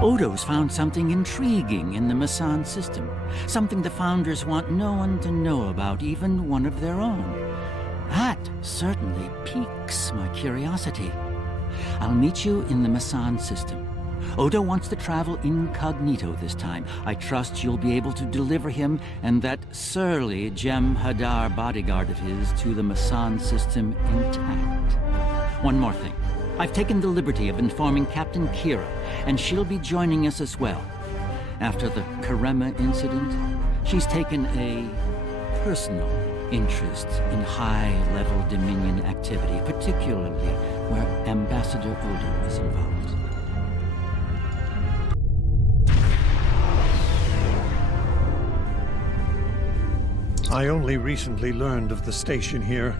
Odo's found something intriguing in the Masan system. Something the Founders want no one to know about, even one of their own. That certainly piques my curiosity. I'll meet you in the Masan system. Odo wants to travel incognito this time. I trust you'll be able to deliver him and that surly Jem'Hadar bodyguard of his to the Masan system intact. One more thing. I've taken the liberty of informing Captain Kira, and she'll be joining us as well. After the Karema incident, she's taken a personal interest in high-level Dominion activity, particularly where Ambassador Odo is involved. I only recently learned of the station here.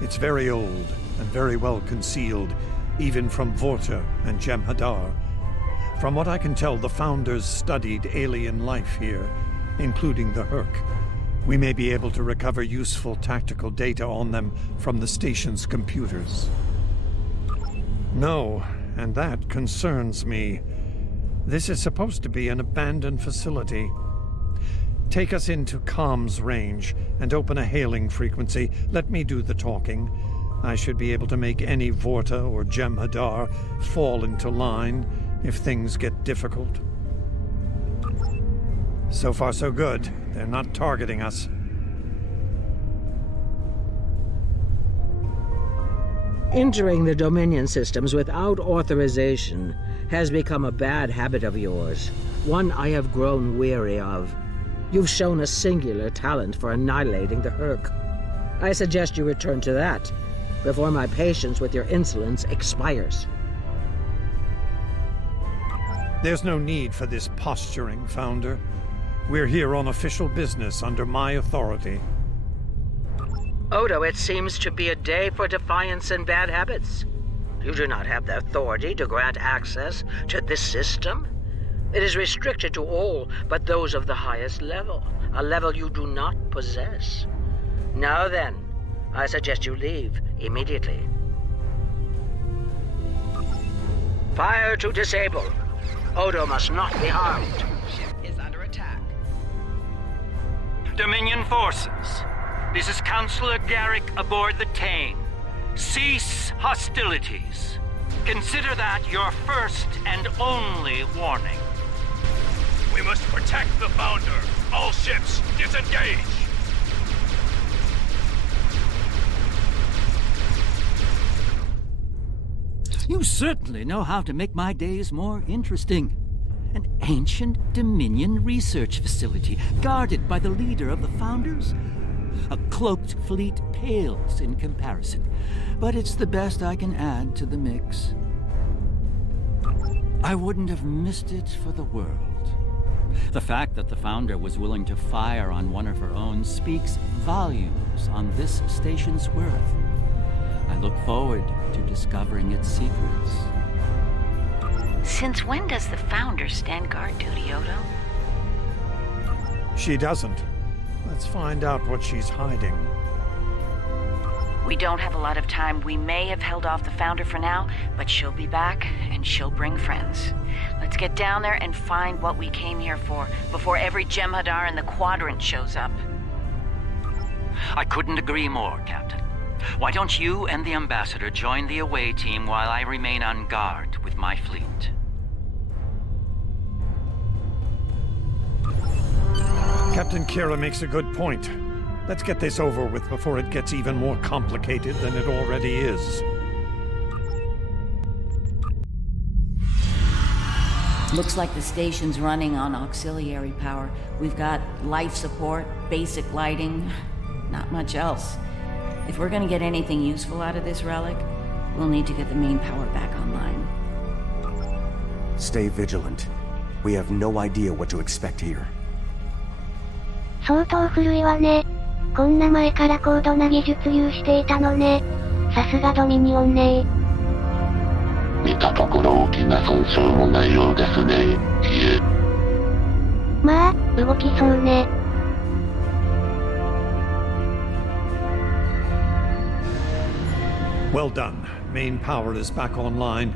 It's very old and very well concealed, even from Vorta and Jem'Hadar. From what I can tell, the Founders studied alien life here, including the Herc. We may be able to recover useful tactical data on them from the station's computers. No, and that concerns me. This is supposed to be an abandoned facility. Take us into comms range and open a hailing frequency. Let me do the talking. I should be able to make any Vorta or Jem'Hadar fall into line if things get difficult. So far so good. They're not targeting us. Entering the Dominion systems without authorization has become a bad habit of yours, one I have grown weary of. You've shown a singular talent for annihilating the Herc. I suggest you return to that before my patience with your insolence expires. There's no need for this posturing, Founder. We're here on official business under my authority. Odo, it seems to be a day for defiance and bad habits. You do not have the authority to grant access to this system. It is restricted to all but those of the highest level, a level you do not possess. Now then, I suggest you leave immediately. Fire to disable. Odo must not be harmed. Ship is under attack. Dominion forces, this is Counselor Garrick aboard the Tane. Cease hostilities. Consider that your first and only warning. We must protect the Founder. All ships, disengage! You certainly know how to make my days more interesting. An ancient Dominion research facility, guarded by the leader of the Founders? A cloaked fleet pales in comparison, but it's the best I can add to the mix. I wouldn't have missed it for the world. The fact that the Founder was willing to fire on one of her own speaks volumes on this station's worth. I look forward to discovering its secrets. Since when does the Founder stand guard duty, Odo? She doesn't. Let's find out what she's hiding. We don't have a lot of time. We may have held off the Founder for now, but she'll be back, and she'll bring friends. Let's get down there and find what we came here for, before every Jem'Hadar in the Quadrant shows up. I couldn't agree more, Captain. Why don't you and the Ambassador join the away team while I remain on guard with my fleet? Captain Kira makes a good point. Let's get this over with before it gets even more complicated than it already is. Looks like the station's running on auxiliary power. We've got life support, basic lighting, not much else. If we're gonna get anything useful out of this relic, we'll need to get the main power back online. Stay vigilant. We have no idea what to expect here. 相当古いわね。こんな前から高度な技術有していたのね。さすがドミニオンね。見たところ大きな損傷もないようですね。いえ。まあ、動きそうね。Well done. Main power is back online.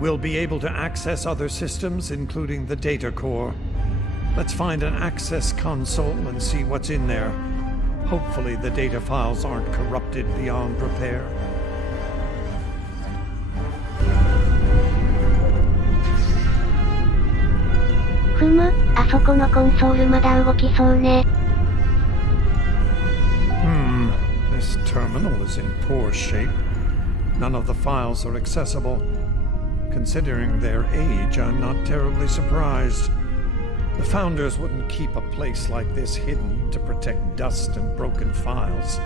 We'll be able to access other systems, including the data core. Let's find an access console and see what's in there. Hopefully the data files aren't corrupted beyond repair.あそこのコンソールまだ動きそうね。This terminal is in poor shape. None of the files are accessible. Considering their age, I'm not terribly surprised. The founders wouldn't keep a place like this hidden to protect dust and broken files.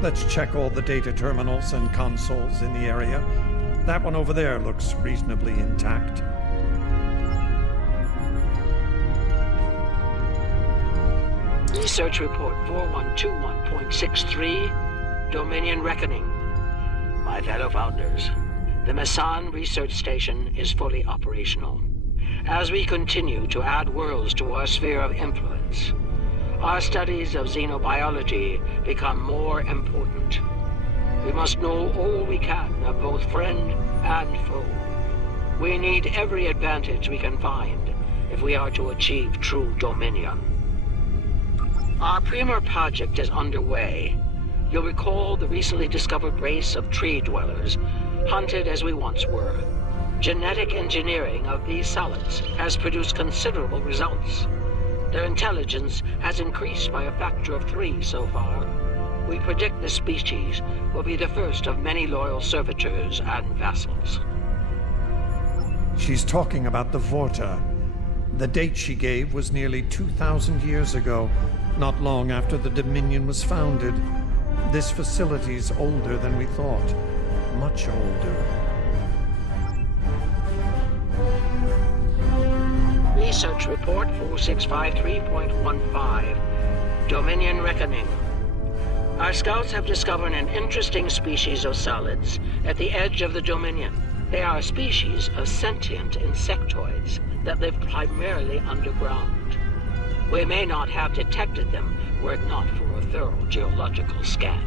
Let's check all the data terminals and consoles in the area. That one over there looks reasonably intact. Research Report 4121.63, Dominion Reckoning. My fellow founders, the Mesan Research Station is fully operational. As we continue to add worlds to our sphere of influence, our studies of xenobiology become more important. We must know all we can of both friend and foe. We need every advantage we can find if we are to achieve true dominion. Our premier project is underway. You'll recall the recently discovered race of tree dwellers, hunted as we once were. Genetic engineering of these solids has produced considerable results. Their intelligence has increased by a factor of 3 so far. We predict this species will be the first of many loyal servitors and vassals. She's talking about the Vorta. The date she gave was nearly 2,000 years ago, not long after the Dominion was founded. This facility's older than we thought. Much older. Research Report 4653.15, Dominion Reckoning. Our scouts have discovered an interesting species of solids at the edge of the Dominion. They are a species of sentient insectoids that live primarily underground. We may not have detected them were it not for a thorough geological scan.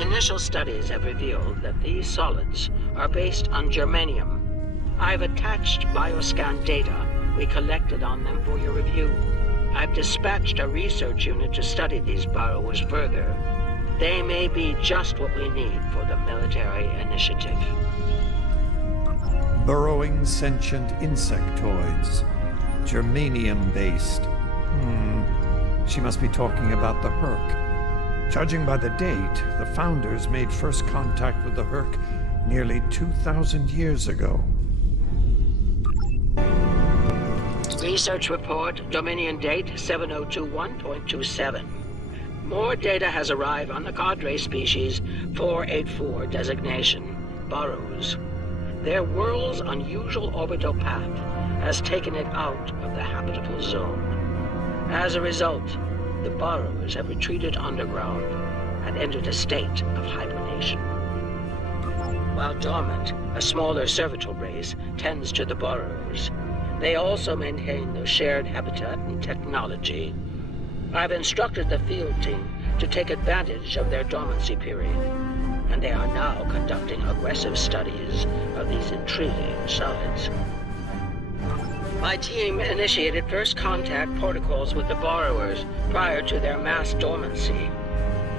Initial studies have revealed that these solids are based on germanium. I've attached bioscan data we collected on them for your review. I've dispatched a research unit to study these burrowers further. They may be just what we need for the military initiative. Burrowing sentient insectoids. Germanium-based. She must be talking about the Herc. Judging by the date, the founders made first contact with the Herc nearly 2,000 years ago. Research Report, Dominion Date 7021.27. More data has arrived on the cadre species 484 designation, burrows. Their world's unusual orbital path has taken it out of the habitable zone. As a result, the burrows have retreated underground and entered a state of hibernation. While dormant, a smaller servitor race tends to the burrows. They also maintain their shared habitat and technology. I've instructed the field team to take advantage of their dormancy period, and they are now conducting aggressive studies of these intriguing solids. My team initiated first contact protocols with the borrowers prior to their mass dormancy.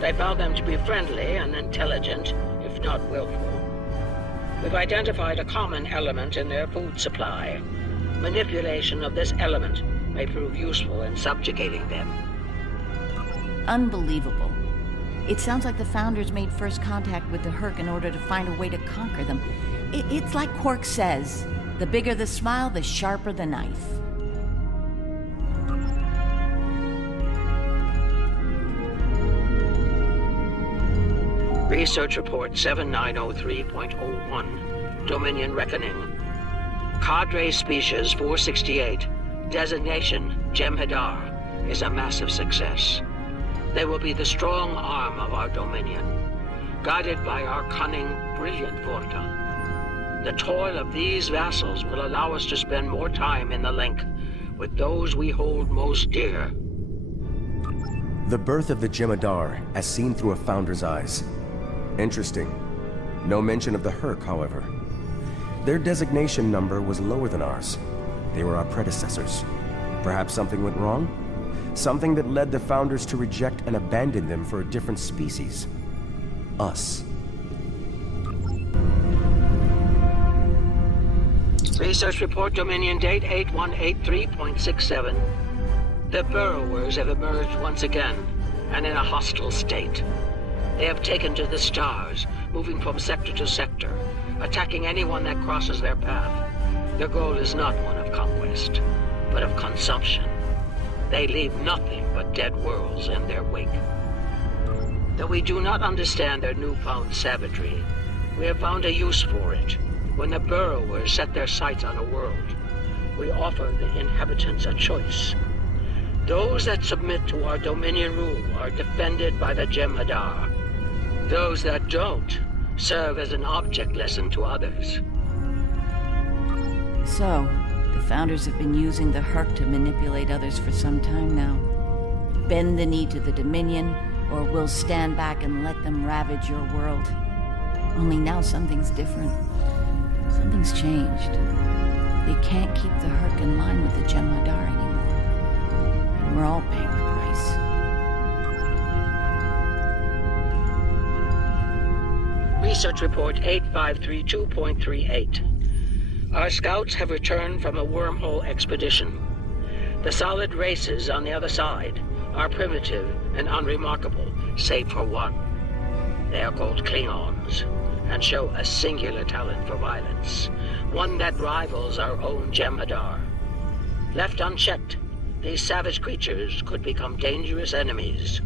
They found them to be friendly and intelligent, if not willful. We've identified a common element in their food supply. Manipulation of this element may prove useful in subjugating them. Unbelievable. It sounds like the founders made first contact with the Herc in order to find a way to conquer them. It's like Quark says, the bigger the smile, the sharper the knife. Research Report 7903.01, Dominion Reckoning. Cadre Species 468, designation Jem'Hadar, is a massive success. They will be the strong arm of our Dominion, guided by our cunning, brilliant Vorta. The toil of these vassals will allow us to spend more time in the link with those we hold most dear. The birth of the Jem'Hadar as seen through a founder's eyes. Interesting. No mention of the Herc, however. Their designation number was lower than ours. They were our predecessors. Perhaps something went wrong? Something that led the Founders to reject and abandon them for a different species. Us. Research report Dominion date 8183.67. The Burrowers have emerged once again, and in a hostile state. They have taken to the stars, moving from sector to sector, attacking anyone that crosses their path. Their goal is not one of conquest, but of consumption. They leave nothing but dead worlds in their wake. Though we do not understand their newfound savagery, we have found a use for it. When the Burrowers set their sights on a world, we offer the inhabitants a choice. Those that submit to our Dominion rule are defended by the Jem'Hadar. Those that don't serve as an object lesson to others. So, the Founders have been using the Herc to manipulate others for some time now. Bend the knee to the Dominion, or we'll stand back and let them ravage your world. Only now something's different. Something's changed. They can't keep the Herc in line with the Jem'Hadar anymore. And we're all paying the price. Research report 8532.38. Our scouts have returned from a wormhole expedition. The solid races on the other side are primitive and unremarkable, save for one. They are called Klingons, and show a singular talent for violence, one that rivals our own Jem'Hadar. Left unchecked, these savage creatures could become dangerous enemies.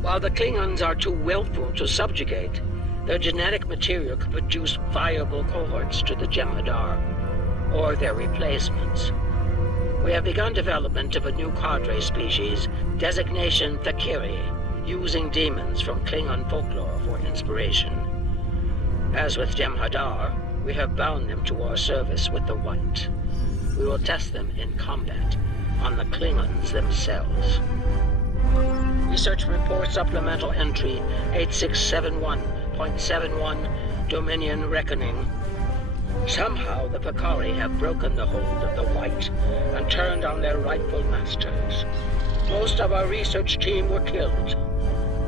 While the Klingons are too willful to subjugate, their genetic material could produce viable cohorts to the Jem'Hadar, or their replacements. We have begun development of a new cadre species, designation Thakiri, using demons from Klingon folklore for inspiration. As with Jem'Hadar, we have bound them to our service with the White. We will test them in combat on the Klingons themselves. Research report supplemental entry 8671.71 Dominion Reckoning. Somehow the Vakari have broken the hold of the White and turned on their rightful masters. Most of our research team were killed.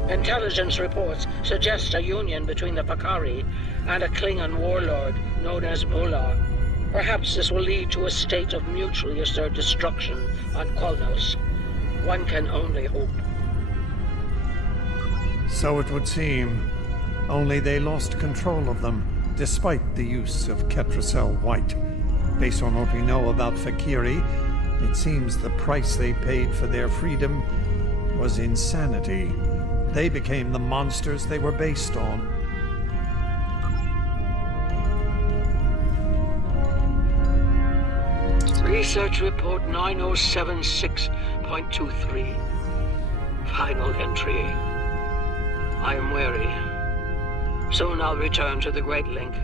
Intelligence reports suggest a union between the Vakari and a Klingon warlord known as Mullah. Perhaps this will lead to a state of mutually assured destruction on Kolnos. One can only hope. So it would seem. Only they lost control of them, despite the use of Ketracel White. Based on what we know about Fakiri, it seems the price they paid for their freedom was insanity. They became the monsters they were based on. Research report 9076.23. Final entry. I am weary. Soon I'll return to the Great Link,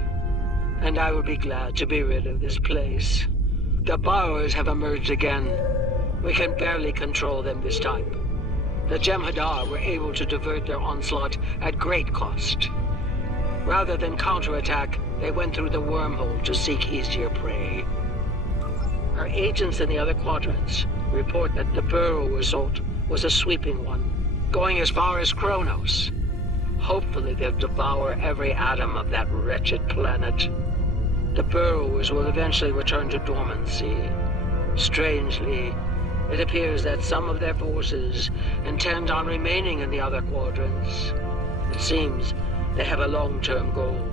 and I will be glad to be rid of this place. The Borrowers have emerged again. We can barely control them this time. The Jem'Hadar were able to divert their onslaught at great cost. Rather than counterattack, they went through the wormhole to seek easier prey. Our agents in the other quadrants report that the Burrow assault was a sweeping one, going as far as Kronos. Hopefully they'll devour every atom of that wretched planet. The Burrowers will eventually return to dormancy. Strangely, it appears that some of their forces intend on remaining in the other quadrants. It seems they have a long-term goal: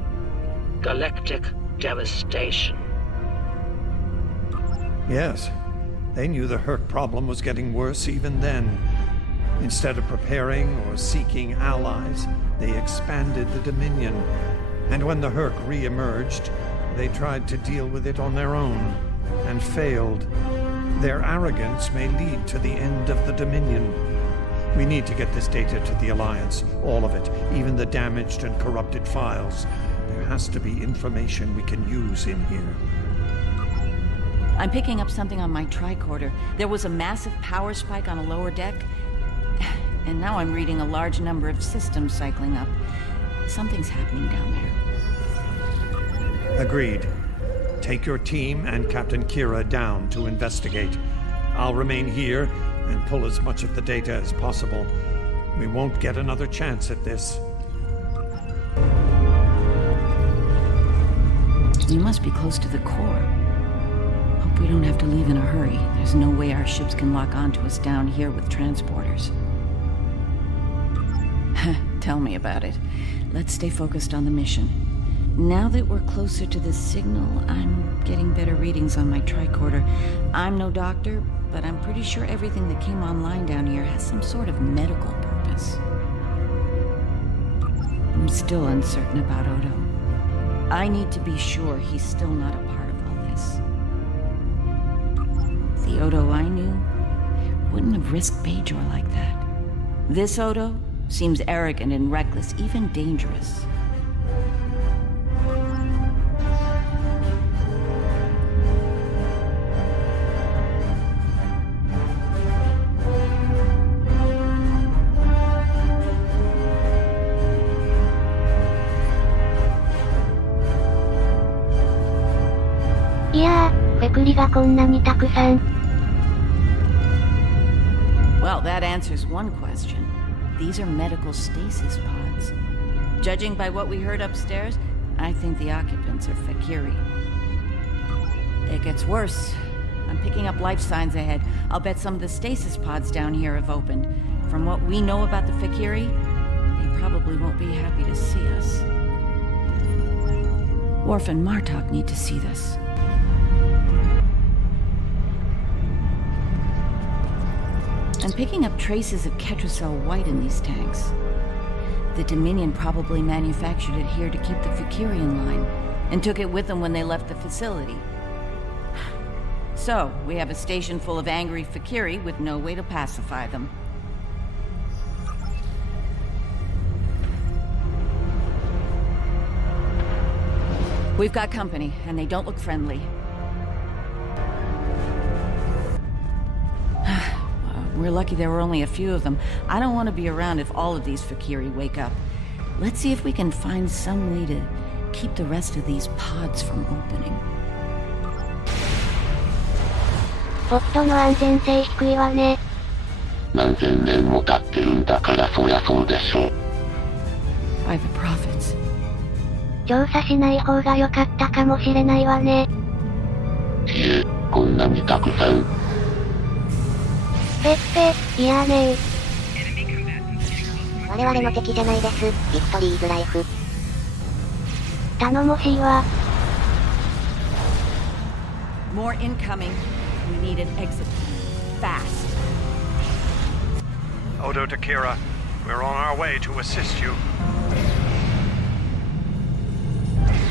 galactic devastation. Yes, they knew the Herc problem was getting worse even then. Instead of preparing or seeking allies, they expanded the Dominion. And when the Herc re-emerged, they tried to deal with it on their own, and failed. Their arrogance may lead to the end of the Dominion. We need to get this data to the Alliance, all of it, even the damaged and corrupted files. There has to be information we can use in here. I'm picking up something on my tricorder. There was a massive power spike on a lower deck, and now I'm reading a large number of systems cycling up. Something's happening down there. Agreed. Take your team and Captain Kira down to investigate. I'll remain here and pull as much of the data as possible. We won't get another chance at this. We must be close to the core. Hope we don't have to leave in a hurry. There's no way our ships can lock onto us down here with transporters. Tell me about it. Let's stay focused on the mission. Now that we're closer to the signal, I'm getting better readings on my tricorder. I'm no doctor, but I'm pretty sure everything that came online down here has some sort of medical purpose. I'm still uncertain about Odo. I need to be sure he's still not a part of all this. The Odo I knew wouldn't have risked Bajor like that. This Odo seems arrogant and reckless, even dangerous. Well, that answers one question. These are medical stasis pods. Judging by what we heard upstairs, I think the occupants are Fakiri. It gets worse. I'm picking up life signs ahead. I'll bet some of the stasis pods down here have opened. From what we know about the Fakiri, they probably won't be happy to see us. Worf and Martok need to see this. I'm picking up traces of Ketracel white in these tanks. The Dominion probably manufactured it here to keep the Fakiri in line, and took it with them when they left the facility. So, we have a station full of angry Fakiri with no way to pacify them. We've got company, and they don't look friendly. We're lucky there were only a few of them. I don't want to be around if all of these Fakiri wake up. Let's see if we can find some way to keep the rest of these pods from opening. ポットの安全性低いわね。何千年も経ってるんだからそりゃそうでしょ。By the prophets. 調査しない方が良かったかもしれないわね。いえ、こんなにたくさん。ペッペ、いやねー。我々の敵じゃないです。ビクトリーズライフ。頼もしいわ。More incoming. We need an exit. Fast. Odo to Kira, we're on our way to assist you.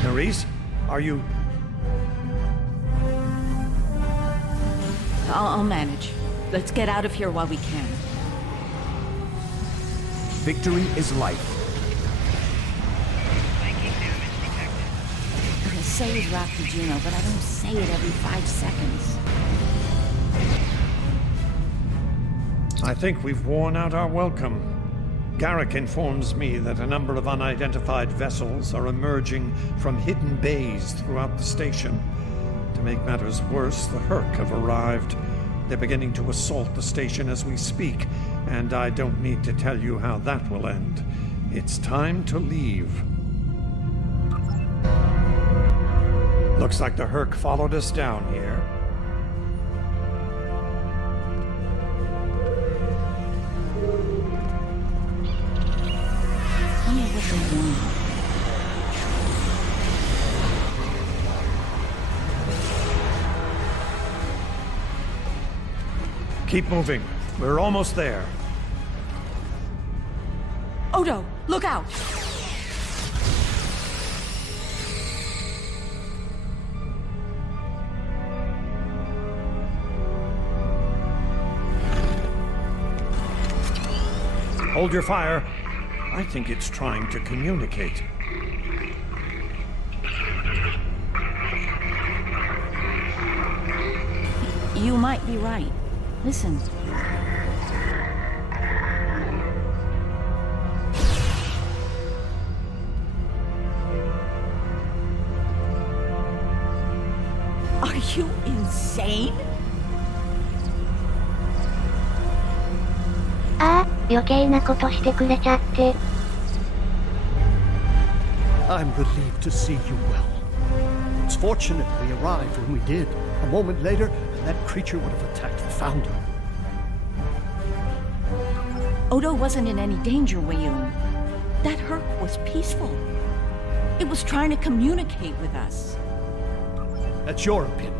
Nerys, are you... I'll manage. Let's get out of here while we can. Victory is life. I say it's Raptor Juno, but I don't say it every 5 seconds. I think we've worn out our welcome. Garrick informs me that a number of unidentified vessels are emerging from hidden bays throughout the station. To make matters worse, the Herc have arrived. They're beginning to assault the station as we speak, and I don't need to tell you how that will end. It's time to leave. Looks like the Herc followed us down here. Tell me what they want. Keep moving. We're almost there. Odo, look out! Hold your fire. I think it's trying to communicate. You might be right. Listen. Are you insane? ああ、余計なことしてくれちゃって。I'm relieved to see you well. It's fortunate we arrived when we did. A moment later, and that creature would have attacked the Founder. Odo wasn't in any danger, Wayun. That Herc was peaceful. It was trying to communicate with us. That's your opinion.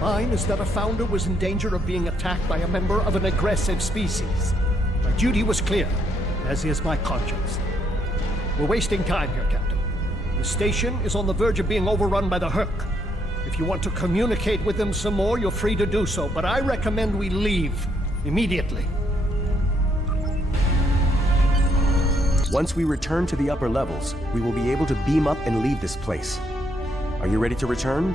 Mine is that a Founder was in danger of being attacked by a member of an aggressive species. My duty was clear, as is my conscience. We're wasting time here, Captain. The station is on the verge of being overrun by the Herc. If you want to communicate with them some more, you're free to do so, but I recommend we leave immediately. Once we return to the upper levels, we will be able to beam up and leave this place. Are you ready to return?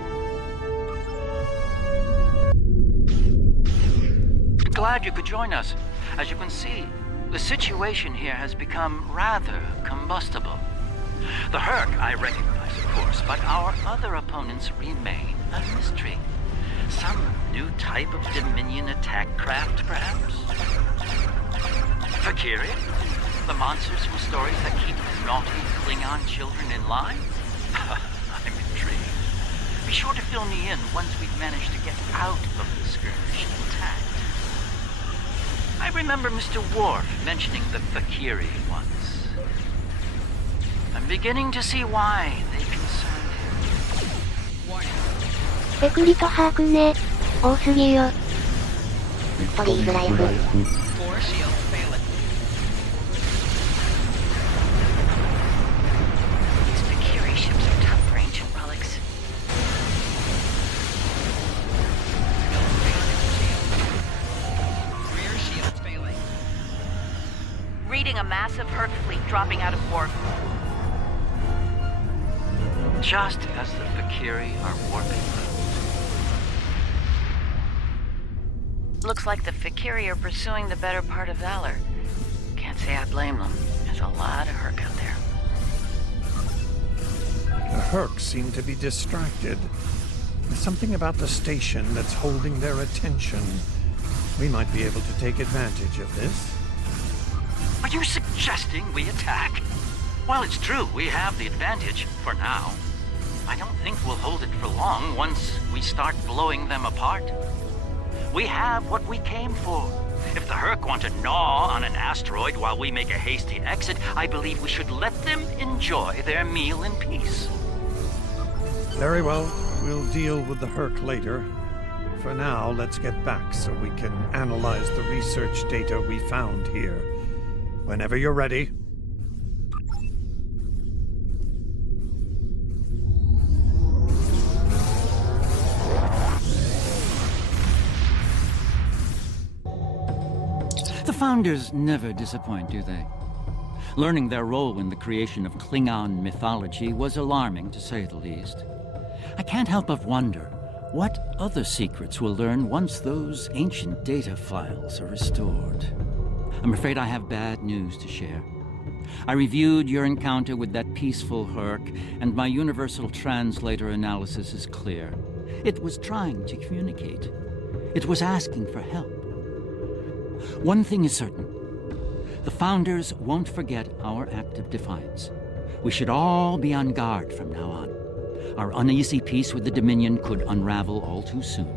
Glad you could join us. As you can see, the situation here has become rather combustible. The Herc I recognize, of course, but our other opponents remain a mystery. Some new type of Dominion attack craft, perhaps? Valkyrie? The monsters from stories that keep naughty Klingon children in line? I'm intrigued. Be sure to fill me in once we've managed to get out of the skirmish intact. I remember Mr. Worf mentioning the Valkyrie once. I'm beginning to see why they concerned him. スペクリと把握ね。多すぎよ。ストリーライン。Four shields failing. These Valkyrie ships are tough for ancient relics. Rear shields failing. Reading a massive Herc fleet dropping out of warp. Just as the Valkyrie are warping. Looks like the Valkyrie are pursuing the better part of Valor. Can't say I blame them. There's a lot of Herc out there. The Herc seem to be distracted. There's something about the station that's holding their attention. We might be able to take advantage of this. Are you suggesting we attack? Well, it's true, we have the advantage, for now. I don't think we'll hold it for long once we start blowing them apart. We have what we came for. If the Herc want to gnaw on an asteroid while we make a hasty exit, I believe we should let them enjoy their meal in peace. Very well, we'll deal with the Herc later. For now, let's get back so we can analyze the research data we found here. Whenever you're ready. The Founders never disappoint, do they? Learning their role in the creation of Klingon mythology was alarming, to say the least. I can't help but wonder what other secrets we'll learn once those ancient data files are restored. I'm afraid I have bad news to share. I reviewed your encounter with that peaceful Herc, and my universal translator analysis is clear. It was trying to communicate. It was asking for help. One thing is certain. The Founders won't forget our act of defiance. We should all be on guard from now on. Our uneasy peace with the Dominion could unravel all too soon.